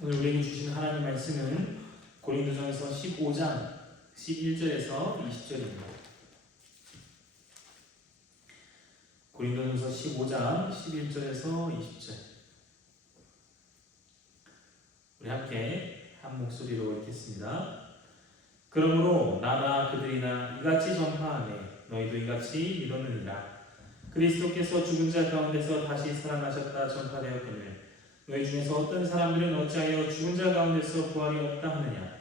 오늘 우리에게 주신 하나님의 말씀은 고린도전서 15장 11절에서 20절입니다. 고린도전서 15장 11절에서 20절. 우리 함께 한 목소리로 읽겠습니다. 그러므로 나나 그들이나 이같이 전파하매 너희도 이같이 믿었느니라. 그리스도께서 죽은 자 가운데서 다시 살아나셨다 전파되었거늘 너희 중에서 어떤 사람들은 어찌하여 죽은 자 가운데서 부활이 없다 하느냐.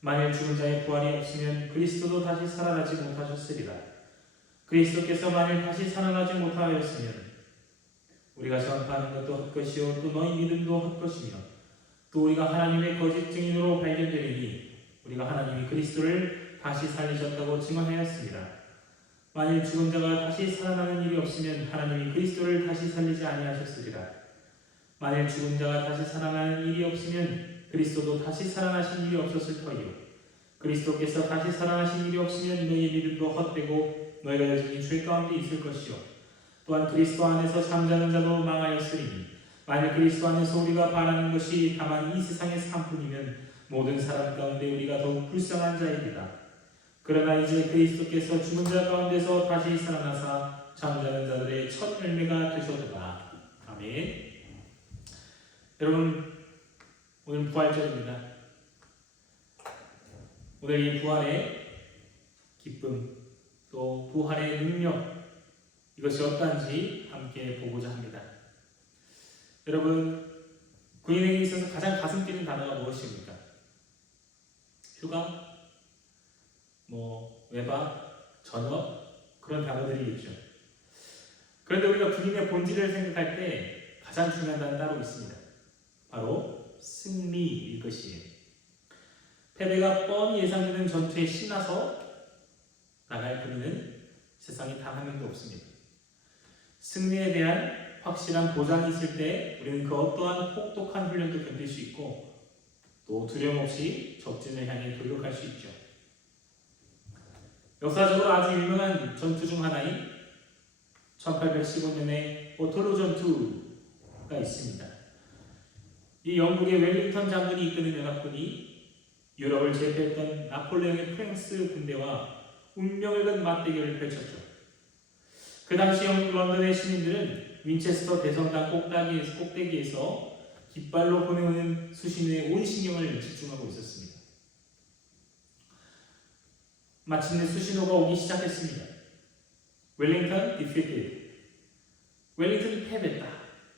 만일 죽은 자의 부활이 없으면 그리스도도 다시 살아나지 못하셨으리라. 그리스도께서 만일 다시 살아나지 못하였으면 우리가 전파하는 것도 헛것이요 또 너희 믿음도 헛것이며 또 우리가 하나님의 거짓 증인으로 발견되리니 우리가 하나님이 그리스도를 다시 살리셨다고 증언하였습니다. 만일 죽은 자가 다시 살아나는 일이 없으면 하나님이 그리스도를 다시 살리지 아니하셨으리라. 만일 죽은 자가 다시 살아나는 일이 없으면 그리스도도 다시 살아나신 일이 없었을 터이요 그리스도께서 다시 살아나신 일이 없으면 너희 믿음도 헛되고 너희가 여전히 죄 가운데 있을 것이요 또한 그리스도 안에서 잠자는 자도 망하였으리니 만일 그리스도 안에서 우리가 바라는 것이 다만 이 세상의 삶뿐이면 모든 사람 가운데 우리가 더욱 불쌍한 자이리라. 그러나 이제 그리스도께서 죽은 자 가운데서 다시 살아나사 잠자는 자들의 첫 열매가 되셨도다. 아멘. 여러분, 오늘 부활절입니다. 오늘 이 부활의 기쁨, 또 부활의 능력, 이것이 어떠한지 함께 보고자 합니다. 여러분, 군인에게 있어서 가장 가슴 뛰는 단어가 무엇입니까? 휴가? 외박? 전업? 그런 단어들이 있죠. 그런데 우리가 군인의 본질을 생각할 때 가장 중요한 단어는 따로 있습니다. 바로 승리일 것이에요. 패배가 뻔히 예상되는 전투에 신나서 나갈 군인은 세상에 단 한 명도 없습니다. 승리에 대한 확실한 보장이 있을 때 우리는 그 어떠한 혹독한 훈련도 견딜 수 있고 또 두려움 없이 적진을 향해 돌격할 수 있죠. 역사적으로 아주 유명한 전투 중 하나인 1815년의 오토로 전투가 있습니다. 이 영국의 웰링턴 장군이 이끄는 연합군이 유럽을 제패했던 나폴레옹의 프랑스 군대와 운명을 건 맞대결을 펼쳤죠. 그 당시 영국 런던의 시민들은 윈체스터 대성당 꼭대기에서 깃발로 보내오는 수신호에 온 신경을 집중하고 있었습니다. 마침내 수신호가 오기 시작했습니다. 웰링턴 defeated. 웰링턴이 패배했다.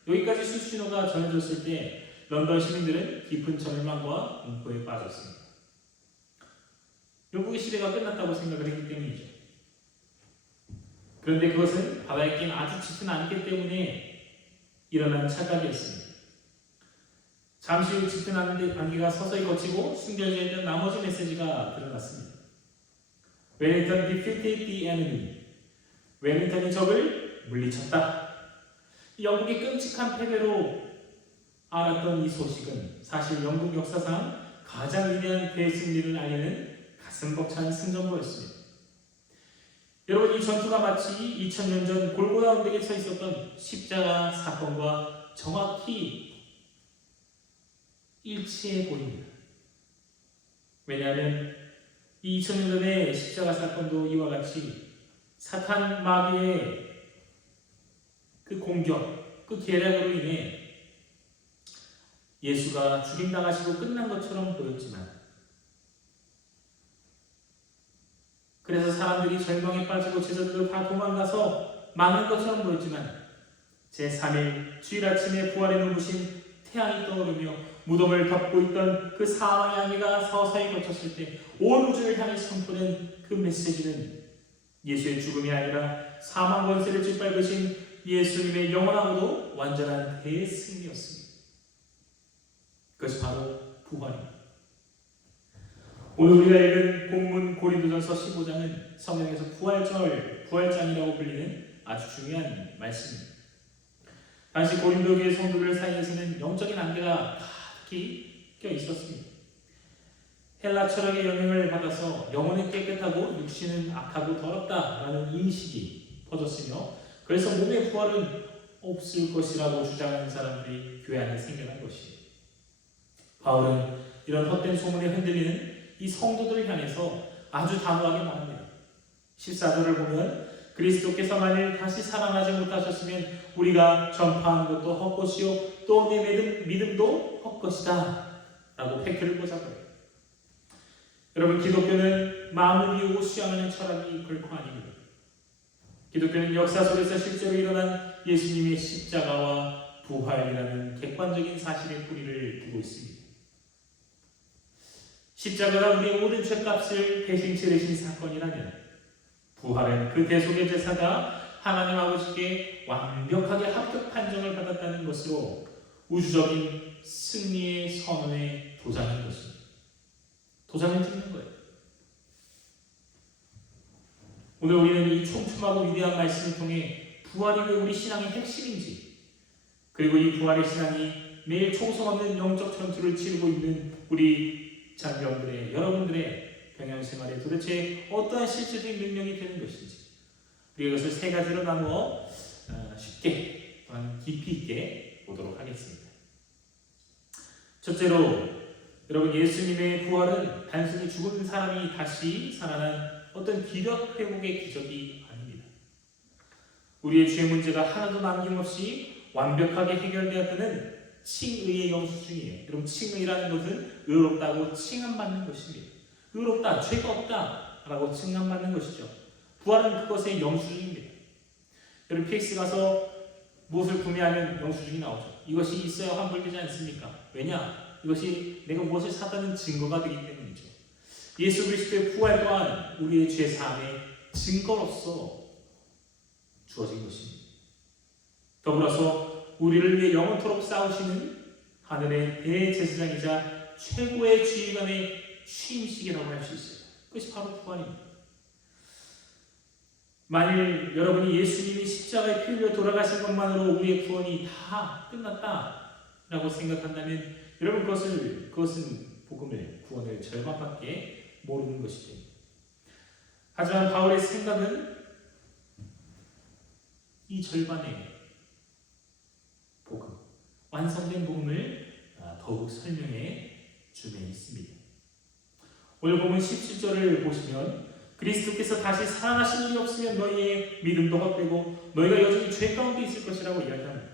여기까지 수신호가 전해졌을 때 런던 시민들은 깊은 절망과 공포에 빠졌습니다. 영국의 시대가 끝났다고 생각을 했기 때문이죠. 그런데 그것은 바다의 게임 아주 짙은 안개 때문에 일어난 착각이었습니다. 잠시 후 짙은 안개가 서서히 걷히고 숨겨져 있는 나머지 메시지가 드러났습니다. 웰링턴 defeated the enemy. 웰링턴이 적을 물리쳤다. 영국의 끔찍한 패배로 알았던 이 소식은 사실 영국 역사상 가장 위대한 대승리를 알리는 가슴 벅찬 승전보였습니다. 여러분, 이 전투가 마치 2000년 전 골고다 언덕에 서 있었던 십자가 사건과 정확히 일치해 보입니다. 왜냐하면 이 2000년 전의 십자가 사건도 이와 같이 사탄 마귀의 그 공격, 그 계략으로 인해 예수가 죽임당하시고 끝난 것처럼 보였지만, 그래서 사람들이 절망에 빠지고 제자들도 다 도망가서 망한 것처럼 보였지만 제3일 주일 아침에 부활의 눈부신 태양이 떠오르며 무덤을 덮고 있던 그 사망의 안개가 서서히 걷혔을 때 온 우주를 향해 선포된 그 메시지는 예수의 죽음이 아니라 사망 권세를 짓밟으신 예수님의 영원하고도 완전한 대승리였습니다. 그것이 바로 부활입니다. 오늘 우리가 읽은 본문 고린도전서 15장은 성경에서 부활장이라고 불리는 아주 중요한 말씀입니다. 당시 고린도교의 성도들 사이에서는 영적인 안개가 가득히 껴 있었습니다. 헬라 철학의 영향을 받아서 영혼은 깨끗하고 육신은 악하고 더럽다라는 인식이 퍼졌으며, 그래서 몸의 부활은 없을 것이라고 주장하는 사람들이 교회 안에 생겨난 것이에요. 바울은 이런 헛된 소문에 흔들리는 이 성도들을 향해서 아주 단호하게 말합니다. 14절을 보면 그리스도께서 만일 다시 살아나지 못하셨으면 우리가 전파하는 것도 헛것이요 또 내 믿음도 헛것이다 라고 팩트를 꽂아버려요. 여러분, 기독교는 마음을 비우고 수양하는 철학이 결코 아닙니다. 기독교는 역사 속에서 실제로 일어난 예수님의 십자가와 부활이라는 객관적인 사실의 뿌리를 두고 있습니다. 십자가가 우리의 모든 죄값을 대신 치르신 사건이라면 부활은 그 대속의 제사가 하나님 아버지께 완벽하게 합격 판정을 받았다는 것으로 우주적인 승리의 선언에 도장인 것입니다. 도장을 찍는 거예요. 오늘 우리는 이 촘촘하고 위대한 말씀을 통해 부활이 왜 우리 신앙의 핵심인지, 그리고 이 부활의 신앙이 매일 총성 없는 영적 전투를 치르고 있는 우리 장병들의, 여러분들의 병양생활에 도대체 어떠한 실질적인 능력이 되는 것인지, 우리가 이것을 세 가지로 나누어 쉽게 또한 깊이 있게 보도록 하겠습니다. 첫째로, 여러분, 예수님의 부활은 단순히 죽은 사람이 다시 살아난 어떤 기력 회복의 기적이 아닙니다. 우리의 죄 문제가 하나도 남김없이 완벽하게 해결되었다는 칭의의 영수증이에요. 여러분, 칭의라는 것은 의롭다고 칭함받는 것입니다. 의롭다, 죄가 없다 라고 칭함받는 것이죠. 부활은 그것의 영수증입니다. 여러분, PX 가서 무엇을 구매하면 영수증이 나오죠. 이것이 있어야 환불되지 않습니까? 왜냐? 이것이 내가 무엇을 사다는 증거가 되기 때문이죠. 예수 그리스도의 부활 또한 우리의 죄사함의 증거로서 주어진 것입니다. 더불어서 우리를 위해 영원토록 싸우시는 하늘의 대제사장이자 최고의 지휘관의 취임식이라고 할 수 있어요. 그것이 바로 부활입니다. 만일 여러분이 예수님이 십자가에 피 흘려 돌아가신 것만으로 우리의 구원이 다 끝났다라고 생각한다면 여러분, 그것은 복음을, 구원을 절반밖에 모르는 것이죠. 하지만 바울의 생각은 이 절반의 복음, 완성된 복음을 더욱 설명해 주고 있습니다. 오늘 보면 17절을 보시면 그리스도께서 다시 살아나신 일이 없으면 너희의 믿음도 헛되고 너희가 여전히 죄 가운데 있을 것이라고 이야기합니다.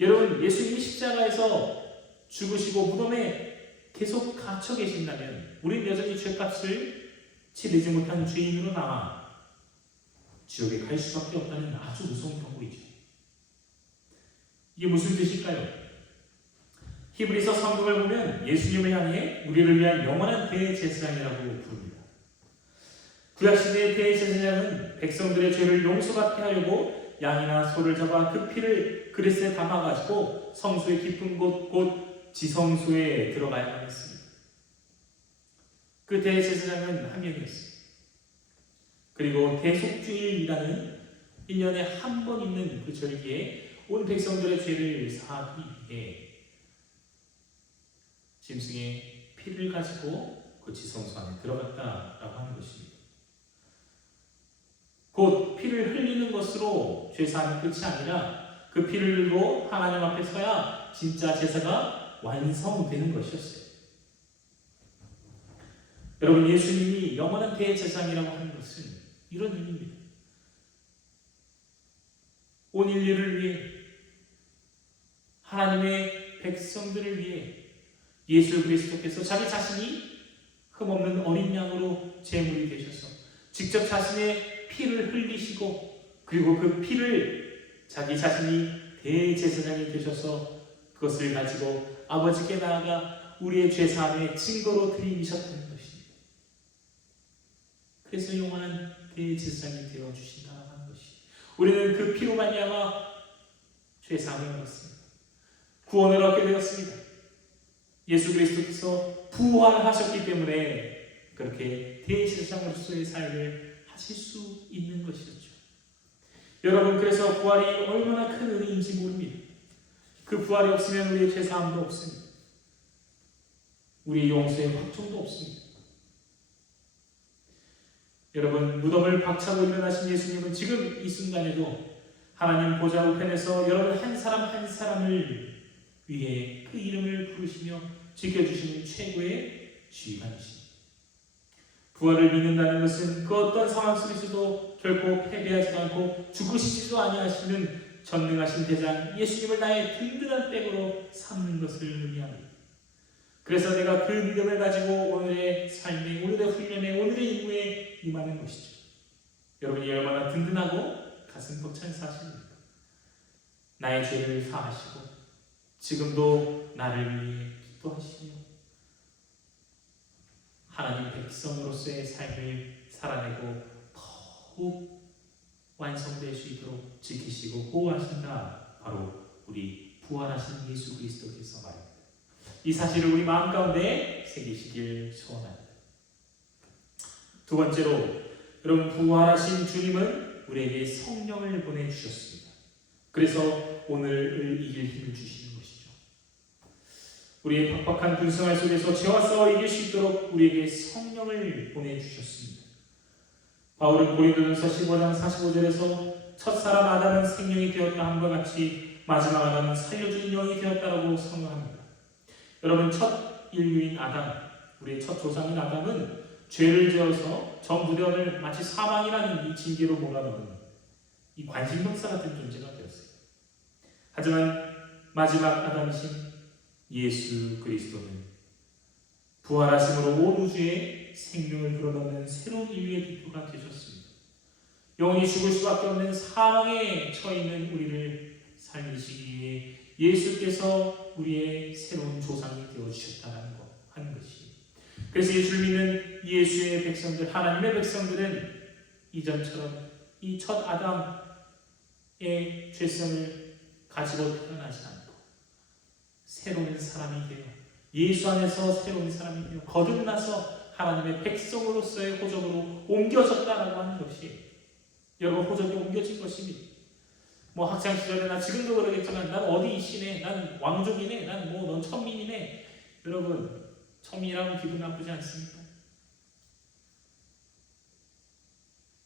여러분, 예수님이 십자가에서 죽으시고 무덤에 계속 갇혀 계신다면 우리는 여전히 죄값을 치르지 못한 죄인으로 남아 지옥에 갈 수밖에 없다는 아주 무서운 경고이죠. 이게 무슨 뜻일까요? 히브리서 성경을 보면 예수님을 향해 우리를 위한 영원한 대제사장이라고 부릅니다. 구약시대의 대제사장은 백성들의 죄를 용서받게 하려고 양이나 소를 잡아 그 피를 그릇에 담아가지고 성소의 깊은 곳, 곧 지성소에 들어가야만 했습니다. 그 대제사장은 한 명이었습니다. 그리고 대속주일이라는 1년에 한 번 있는 그 절기에 온 백성들의 죄를 사하기 위해 짐승의 피를 가지고 그 지성소 안에 들어갔다라고 하는 것입니다. 곧 피를 흘리는 것으로 죄사함이 끝이 아니라 그 피를 흘리고 하나님 앞에 서야 진짜 제사가 완성되는 것이었어요. 여러분, 예수님이 영원한 대제사장이라고 하는 것은 이런 의미입니다. 온 인류를 위해, 하나님의 백성들을 위해 예수 그리스도께서 자기 자신이 흠없는 어린 양으로 제물이 되셔서 직접 자신의 피를 흘리시고, 그리고 그 피를 자기 자신이 대제사장이 되셔서 그것을 가지고 아버지께 나아가 우리의 죄사함의 증거로 드리셨다는 것입니다. 그래서 영원한 대제사장이 되어주신다고 하는 것이, 우리는 그 피로 말미암아 죄사함을 얻었습니다. 구원을 얻게 되었습니다. 예수 그리스도께서 부활하셨기 때문에 그렇게 대제사장으로서의 삶을 하실 수 있는 것이었죠. 여러분, 그래서 부활이 얼마나 큰 은혜인지 모릅니다. 그 부활이 없으면 우리의 죄사함도 없습니다. 우리의 용서의 확정도 없습니다. 여러분, 무덤을 박차고 일어나신 예수님은 지금 이 순간에도 하나님 보좌 우편에서 여러분 한 사람 한 사람을 위해 그 이름을 부르시며 지켜주시는 최고의 지휘관이십니다. 부활을 믿는다는 것은 그 어떤 상황 속에서도 결코 패배하지 않고 죽으시지도 아니하시는 전능하신 대장 예수님을 나의 든든한 백으로 삼는 것을 의미합니다. 그래서 내가 그 믿음을 가지고 오늘의 삶에, 오늘의 훈련에, 오늘의 임무에 임하는 것이죠. 여러분이 얼마나 든든하고 가슴 벅찬 사실입니까? 나의 죄를 사하시고 지금도 나를 위해 기도하시며 하나님 백성으로서의 삶을 살아내고 더욱 완성될 수 있도록 지키시고 보호하신다. 바로 우리 부활하신 예수 그리스도께서 말입니다. 이 사실을 우리 마음 가운데 새기시길 소원합니다. 두 번째로, 여러분, 부활하신 주님은 우리에게 성령을 보내주셨습니다. 그래서 오늘을 이길 힘을 주시는 것이죠. 우리의 팍팍한 군생활 속에서 죄와 싸워 이길 수 있도록 우리에게 성령을 보내주셨습니다. 바울은 고린도전서 15장 45절에서 첫사람 아담은 생명이 되었다 함과 같이 마지막 아담은 살려주는 영이 되었다라고 선언합니다. 여러분, 첫 인류인 아담, 우리의 첫 조상인 아담은 죄를 지어서 전 무대원을 마치 사망이라는 이 징계로 몰아넣은 이 관심병사 같은 존재가 되었어요. 하지만 마지막 아담이신 예수 그리스도는 부활하심으로 온 우주에 생명을 불어넣는 새로운 인류의 대표가 되셨습니다. 영원히 죽을 수밖에 없는 사망에 처해있는 우리를 살리시기 위해 예수께서 우리의 새로운 조상이 되어주셨다는 것, 하는 것이. 그래서 예수를 믿는 예수의 백성들, 하나님의 백성들은 이전처럼 이 첫 아담의 죄성을 가지고 태어나지 않고 새로운 사람이 되어 예수 안에서 새로운 사람이 되어 거듭나서 하나님의 백성으로서의 호적으로 옮겨졌다라고 하는 것이, 여러분, 호적이 옮겨진 것입니다. 뭐 학창 시절에 나 지금도 그러겠지만 난 어디 이시네, 난 왕족이네, 난 뭐 넌 천민이네. 여러분, 천민이라면 기분 나쁘지 않습니까?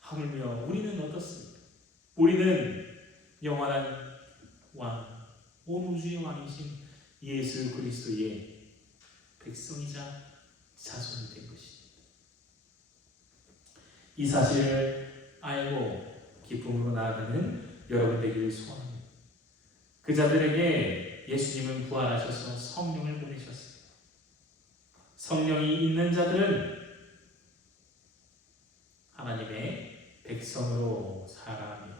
하물며 우리는 어떻습니까? 우리는 영원한 왕, 온 우주의 왕이신 예수 그리스도의 백성이자 자손이 된 것입니다. 이 사실을 알고 기쁨으로 나아가는 여러분 되기를 소원합니다. 그 자들에게 예수님은 부활하셔서 성령을 보내셨습니다. 성령이 있는 자들은 하나님의 백성으로 살아가며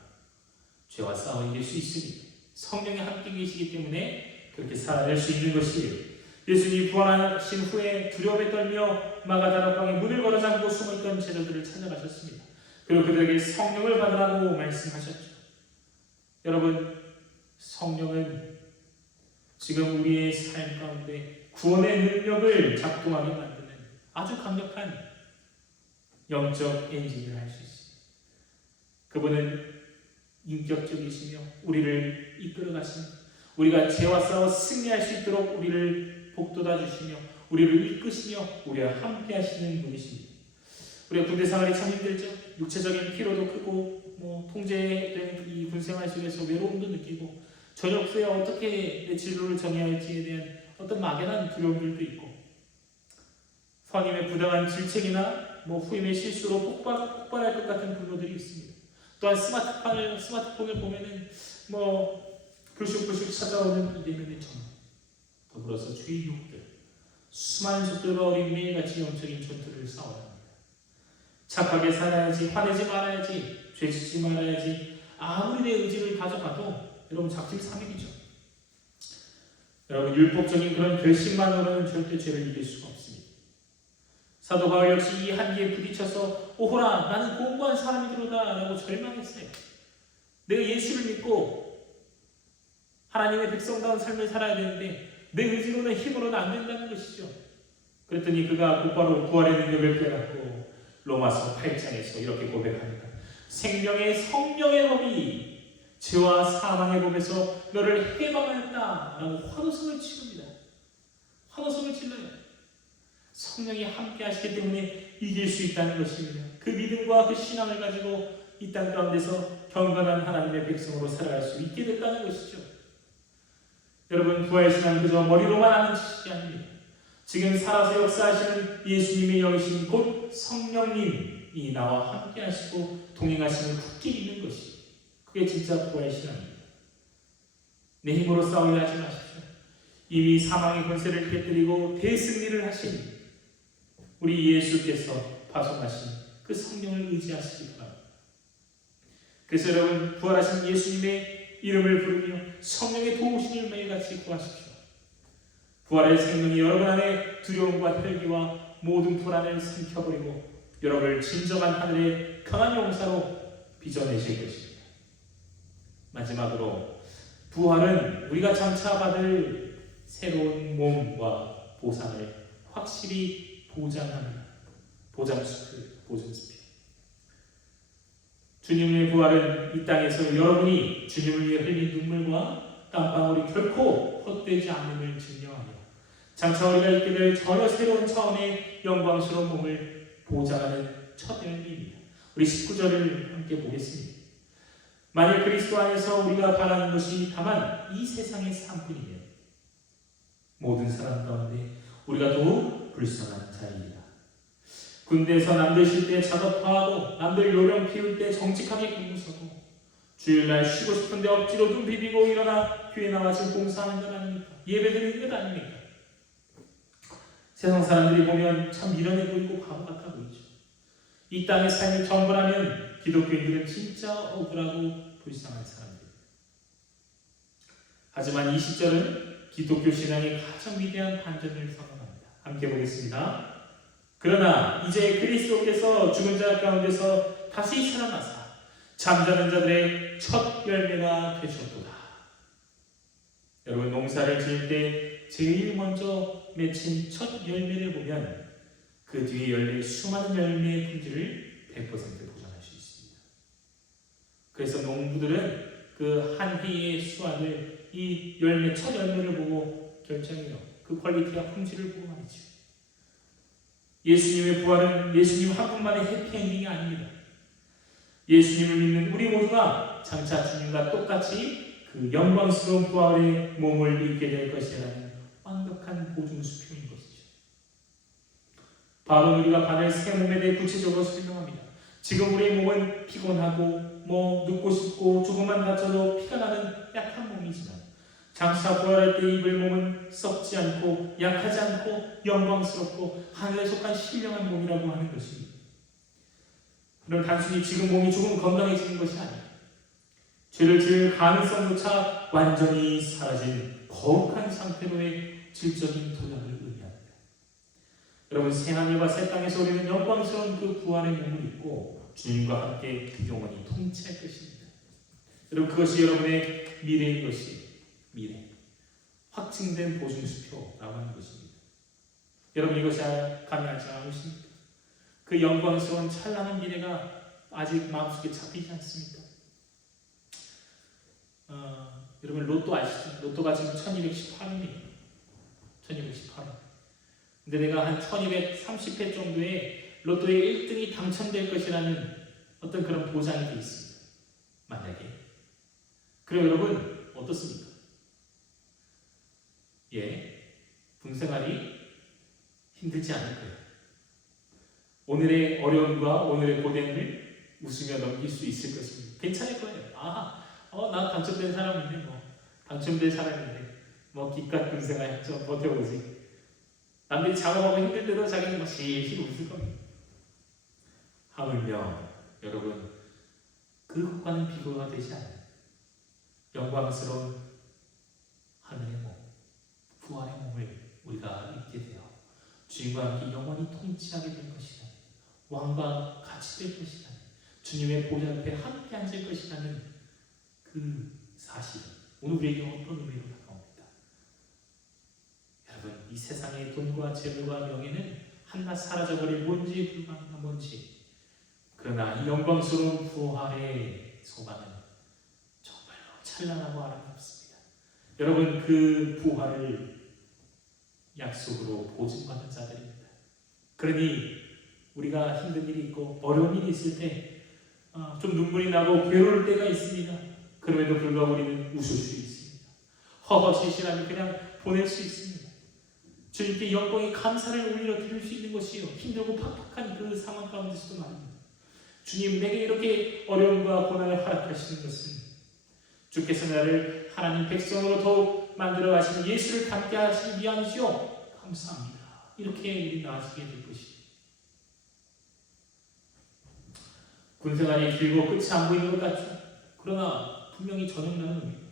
죄와 싸워 이길 수 있습니다. 성령이 함께 계시기 때문에 그렇게 살아낼 수 있는 것이에요. 예수님이 부활하신 후에 두려움에 떨며 마가다락방에 문을 걸어 잠그고 숨어있던 제자들을 찾아가셨습니다. 그리고 그들에게 성령을 받으라고 말씀하셨죠. 여러분, 성령은 지금 우리의 삶 가운데 구원의 능력을 작동하게 만드는 아주 강력한 영적 엔진을 할 수 있습니다. 그분은 인격적이시며 우리를 이끌어 가십니다. 우리가 죄와 싸워 승리할 수 있도록 우리를 복돋아 주시며 우리를 이끄시며 우리와 함께 하시는 분이십니다. 우리가 군대 생활이 참 힘들죠. 육체적인 피로도 크고 뭐 통제된 이 군생활 속에서 외로움도 느끼고 저녁 후에 어떻게 내 진로를 정해야 할지에 대한 어떤 막연한 두려움들도 있고 선임의 부당한 질책이나 뭐 후임의 실수로 폭발할 것 같은 분노들이 있습니다. 또한 스마트폰을 보면은 뭐 불쑥불쑥 찾아오는 이대면의 전화, 더불어서 죄의 유혹들, 수많은 적들과 어린 매일같이 영적인 전투를 싸워야 합니다. 착하게 살아야지, 화내지 말아야지, 죄짓지 말아야지, 아무리 내 의지를 가져가도 여러분 작심삼일이죠. 여러분, 율법적인 그런 결심만으로는 절대 죄를 이길 수가 없습니다. 사도 바울 역시 이 한계에 부딪혀서 오호라 나는 공고한 사람이로다 라고 절망했어요. 내가 예수를 믿고 하나님의 백성다운 삶을 살아야 되는데 내 의지로는 힘으로는 안 된다는 것이죠. 그랬더니 그가 곧바로 부활의 능력을 깨닫고 로마서 8장에서 이렇게 고백합니다. 생명의 성령의 법이 죄와 사망의 법에서 너를 해방하였다 라고 환호성을 치릅니다. 환호성을 질러요. 성령이 함께 하시기 때문에 이길 수 있다는 것입니다. 그 믿음과 그 신앙을 가지고 이 땅 가운데서 경건한 하나님의 백성으로 살아갈 수 있게 됐다는 것이죠. 여러분, 부활신앙은 그저 머리로만 아는 지식이 아닙니다. 지금 살아서 역사하시는 예수님의 영이신 곧 성령님이 나와 함께 하시고 동행하시는 굳게 있는 것이 그게 진짜 부활의 신앙입니다. 내 힘으로 싸우려 하지 마십시오. 이미 사망의 권세를 깨뜨리고 대승리를 하신 우리 예수께서 파송하신 그 성령을 의지하시기 바랍니다. 그래서 여러분 부활하신 예수님의 이름을 부르며 성령의 도우심을 매일같이 구하십시오. 부활의 생명이 여러분 안에 두려움과 혈기와 모든 불안을 삼켜버리고 여러분을 진정한 하늘의 강한 용사로 빚어내실 것입니다. 마지막으로 부활은 우리가 장차 받을 새로운 몸과 보상을 확실히 보장합니다. 보증수표. 주님의 부활은 이 땅에서 여러분이 주님을 위해 흘린 눈물과 땀방울이 결코 헛되지 않음을 증명하며 장차 우리가 있게 될 전혀 새로운 차원의 영광스러운 몸을 보장하는 첫 열매입니다. 우리 19절을 함께 보겠습니다. 만일 그리스도 안에서 우리가 바라는 것이 다만 이 세상의 삶뿐이면 모든 사람 가운데 우리가 더욱 불쌍한 자이리라. 군대에서 남들 쉴 때 작업하고 남들 요령 피울 때 정직하게 근무서고 주일날 쉬고 싶은데 억지로 눈 비비고 일어나 교회 나와 지금 봉사하는 것 아닙니까? 예배드리는 것 아닙니까? 세상 사람들이 보면 참 미련해 보이고 바보 같아 보이죠. 이 땅의 삶이 전부라면 기독교인들은 진짜 억울하고 불쌍한 사람들. 하지만 20절은 기독교 신앙의 가장 위대한 반전을 선언합니다. 함께 보겠습니다. 그러나 이제 그리스도께서 죽은 자 가운데서 다시 살아나사 잠자는 자들의 첫 열매가 되셨도다. 여러분 농사를 지을 때 제일 먼저 맺힌 첫 열매를 보면 그 뒤에 열릴 수많은 열매의 품질을 100% 보장할 수 있습니다. 그래서 농부들은 그 한 해의 수확을 이 열매, 첫 열매를 보고 결정해요. 그 퀄리티와 품질을 보고 말이죠. 예수님의 부활은 예수님 한 분만의 해피엔딩이 아닙니다. 예수님을 믿는 우리 모두가 장차 주님과 똑같이 그 영광스러운 부활의 몸을 입게 될 것이라는 완벽한 보증수표인 것이죠. 바로 우리가 받을 새 몸에 대해 구체적으로 설명합니다. 지금 우리의 몸은 피곤하고 눕고 싶고 조금만 다쳐도 피가 나는 약한 몸이지만 장차 부활할 때 입을 몸은 썩지 않고 약하지 않고 영광스럽고 하늘에 속한 신령한 몸이라고 하는 것입니다. 그럼 단순히 지금 몸이 조금 건강해지는 것이 아니에요. 죄를 지을 가능성조차 완전히 사라진 거룩한 상태로의 질적인 도약을 의미합니다. 여러분 새하늘과 새 땅에서 우리는 영광스러운 그 부활의 몸을 입고 주님과 함께 영원히 통치할 것입니다. 여러분 그것이 여러분의 미래인 것이 미래 확증된 보증수표라고 하는 것입니다. 여러분 이것이 가능하지 않으십니까? 그 영광스러운 찬란한 미래가 아직 마음속에 잡히지 않습니까? 여러분 로또 아시죠? 로또가 지금 1218회입니다. 1218회. 근데 내가 한 1230회 정도의 로또의 1등이 당첨될 것이라는 어떤 그런 보장이 되어 있습니다. 만약에. 그럼 여러분 어떻습니까? 분생활이 힘들지 않을 거예요. 오늘의 어려움과 오늘의 고생을 웃으며 넘길 수 있을 것입니다. 괜찮을 거예요. 나 당첨된 사람인데 당첨된 사람인데 기껏 군생활 좀 버텨보지. 남들이 작업하고 힘들 때도 자기는 실실 웃을 겁니다. 하물며 여러분 그것과는 비교가 되지 않아요. 영광스러운 하늘의 몸, 부활의 몸을 우리가 입게 되어 주님과 함께 영원히 통치하게 될 것이라는, 왕과 같이 될 것이라는, 주님의 보좌 앞에 함께 앉을 것이라는 그 사실은 오늘 우리에게 어떤 의미로 다가옵니다. 여러분 이 세상의 돈과 재물과 명예는 한낱 사라져버릴 먼지에 불과한 먼지. 그러나 이 영광스러운 부활의 소망은 정말로 찬란하고 아름답습니다. 여러분 그 부활을 약속으로 보증받은 자들입니다. 그러니 우리가 힘든 일이 있고 어려운 일이 있을 때 좀 눈물이 나고 괴로울 때가 있습니다. 그럼에도 불구하고 우리는 웃을 수 있습니다. 허허실실하며 그냥 보낼 수 있습니다. 주님께 영광의 감사를 올려 드릴 수 있는 것이요, 힘들고 팍팍한 그 상황 가운데서도 말입니다. 주님, 내게 이렇게 어려움과 고난을 허락하시는 것은 주께서 나를 하나님 백성으로 더욱 만들어 가시는 예수를 닮게 하시기 위함이시오. 감사합니다. 이렇게 우리 나아지게 될 것이요. 군생활이 길고 끝이 안 보이는 것 같죠. 그러나 분명히 저녁나는 의미입니다.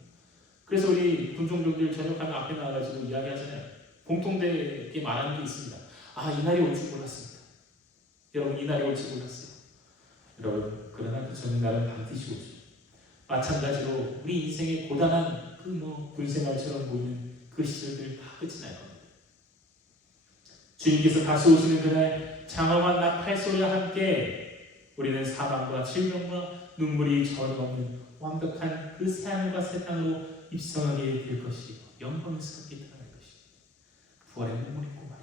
그래서 우리 군종들들 저녁하면 앞에 나와가지고 이야기하잖아요. 공통되게 말하는 게 있습니다. 아, 이날이 올 줄 몰랐습니다. 여러분, 이날이 올 줄 몰랐어요. 여러분, 그러나 그 저녁날은 반드시 오죠. 마찬가지로 우리 인생의 고단한 그 군생활처럼 보이는 그 시절들 다 끝이 날 겁니다. 주님께서 다시 오시는 그날 장엄한 나팔 소리와 함께 우리는 사망과 질병과 눈물이 전혀 없는 완벽한 그 새하늘과 새 땅으로 입성하게 될 것이고 영광스럽게 태어날 것이고 부활의 몸을 입고 말입니다.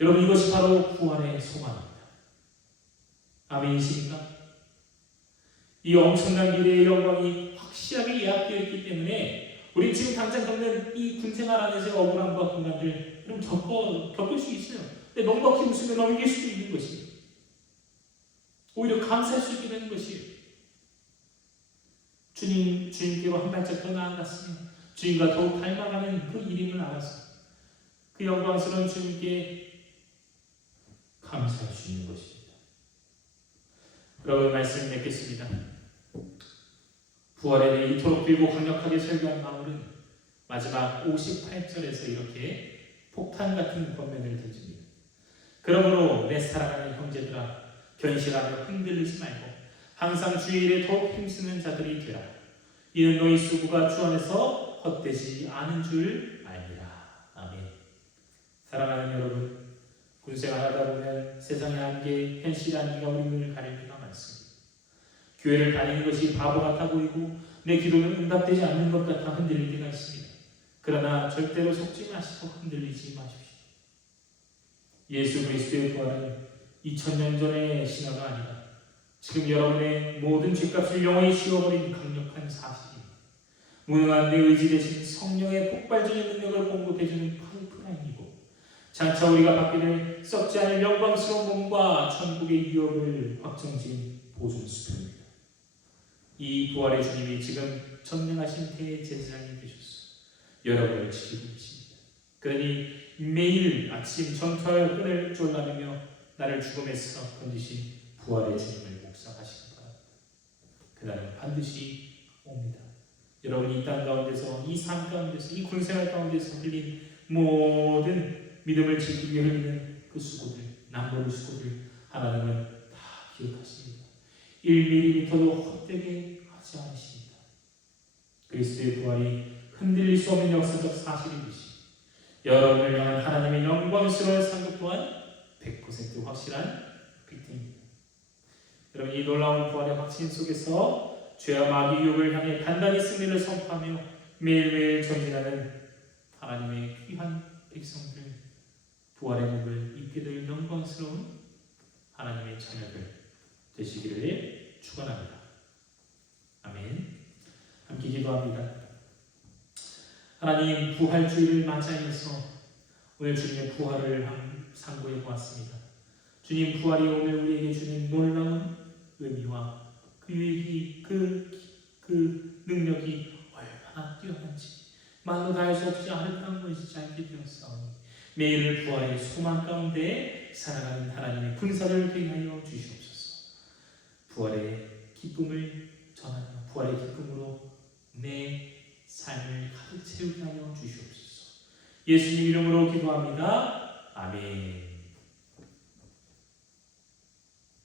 여러분, 이것이 바로 부활의 소망입니다. 아멘이십니까? 이 엄청난 미래의 영광이 확실하게 예약되어 있기 때문에 우리 지금 당장 겪는 이 군생활 안에서의 억울함과 고난들 좀 겪을 수 있어요. 근데 넉넉히 웃으며 넘길 수도 있는 것이에요. 오히려 감사할 수 있게 되는 것이에요. 주님께로 한 발짝 더 나아갔으며 주님과 더욱 닮아가는 그 이름을 알아서 그 영광스러운 주님께 감사할 수 있는 것입니다. 여러분, 말씀 맺겠습니다. 부활에 대해 이토록 길고 강력하게 설교한 바울은 마지막 58절에서 이렇게 폭탄 같은 권면을 던집니다. 그러므로 내 사랑하는 형제들아, 견실하며 흔들리지 말고 항상 주의 일에 더욱 힘쓰는 자들이 되라. 이는 너희 수고가 주 안에서 헛되지 않은 줄 알리라. 아멘. 사랑하는 여러분, 군생활 하다 보면 세상의 한계, 현실의 한계가 우리 눈을 가릴 때가 많습니다. 교회를 다니는 것이 바보 같아 보이고 내 기도는 응답되지 않는 것 같아 흔들릴 때가 있습니다. 그러나 절대로 속지 마시고 흔들리지 마십시오. 예수 그리스도의 부활은 2000년 전의 신화가 아니라 지금 여러분의 모든 죄값을 영원히 씌워버린 강력한 사실입니다. 무능한 내 의지 대신 성령의 폭발적인 능력을 공급해주는 파이프라인이고 장차 우리가 받게 될 썩지 않을 영광스러운 몸과 천국의 유업을 확정지은 보존수표입니다. 이 부활의 주님이 지금 전능하신 대제사장이 되셔서 여러분을 지키고 계십니다. 그러니 매일 아침 전투하여 끈을 졸라매며 나를 죽음에서 건지신 부활의 주님을 묵상하시기 바랍니다. 그날은 반드시 옵니다. 여러분이 이 땅 가운데서, 이 삶 가운데서, 이 군생활 가운데서 흘린 모든 믿음을 지키기 위해 흘리는 그 수고들, 남모를 수고들 하나님은 다 기억하십니다. 1mm도 헛되게 하지 않으십니다. 그리스도의 부활이 흔들릴 수 없는 역사적 사실이듯이 여러분을 향한 하나님의 영광스러운 상급 또한 100% 확실한 빅팀입니다. 여러분, 이 놀라운 부활의 확신 속에서 죄와 마귀 유혹을 향해 단단히 승리를 선포하며 매일매일 전진하는 하나님의 귀한 백성들, 부활의 몸을 입게 될 영광스러운 하나님의 자녀들 되시기를 축원합니다. 아멘. 함께 기도합니다. 하나님, 부활주의를 맞이해서 오늘 주님의 부활을 상고해 보았습니다. 주님, 부활이 오늘 우리에게 주는 놀라운 의미와 그 유익이, 그 능력이 얼마나 뛰어난지 말로 다 할 수 없이 아름다운 것이지 않게 되었사오니 매일 부활의 소망 가운데 살아가는 하나님의 군사를 행하여 주시옵소서. 부활의 기쁨을 전하며 부활의 기쁨으로 내 삶을 가득 채우게 하여 주시옵소서. 예수님 이름으로 기도합니다. 아멘.